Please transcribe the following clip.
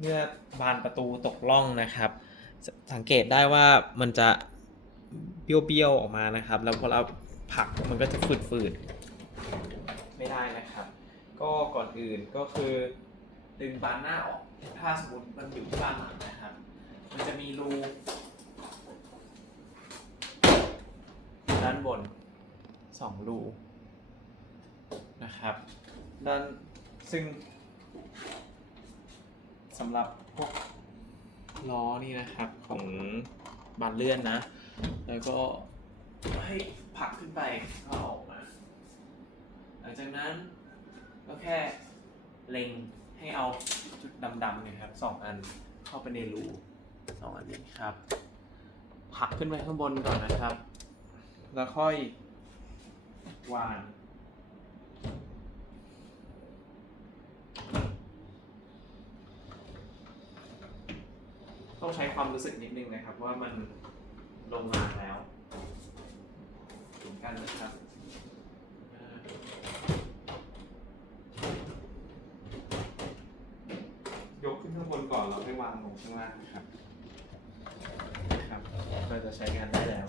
เมื่อบานประตูตกล่องนะครับ สังเกตได้ว่ามันจะเบี้ยวๆออกมานะครับ แล้วพอเราผลักมันก็จะฝืดๆไม่ได้นะครับ ก็ก่อนอื่นก็คือดึงบานหน้าออกถ้าสมมติมันอยู่ที่บานหลังนะครับ มันจะมีรูด้านบนสองรูนะครับด้านซึ่ง สำหรับพวกล้อนี่นะครับของบานเลื่อนนะ แล้วก็ให้ผลักขึ้นไปก็ออกมา หลังจากนั้นก็แค่เล็งให้เอาจุดดำๆเนี่ยครับสองอันเข้าไปในรูสองอันนี้ครับผลักขึ้นไปข้างบนก่อนนะครับ แล้วค่อยวาง ต้องใช้ความรู้สึกนิดนึงนะครับว่ามันลงมาแล้วถึงกันนะครับยกขึ้นข้างบนก่อนแล้วค่อยวางลงข้างล่างนะครับนะครับ ก็จะใช้งานได้แล้ว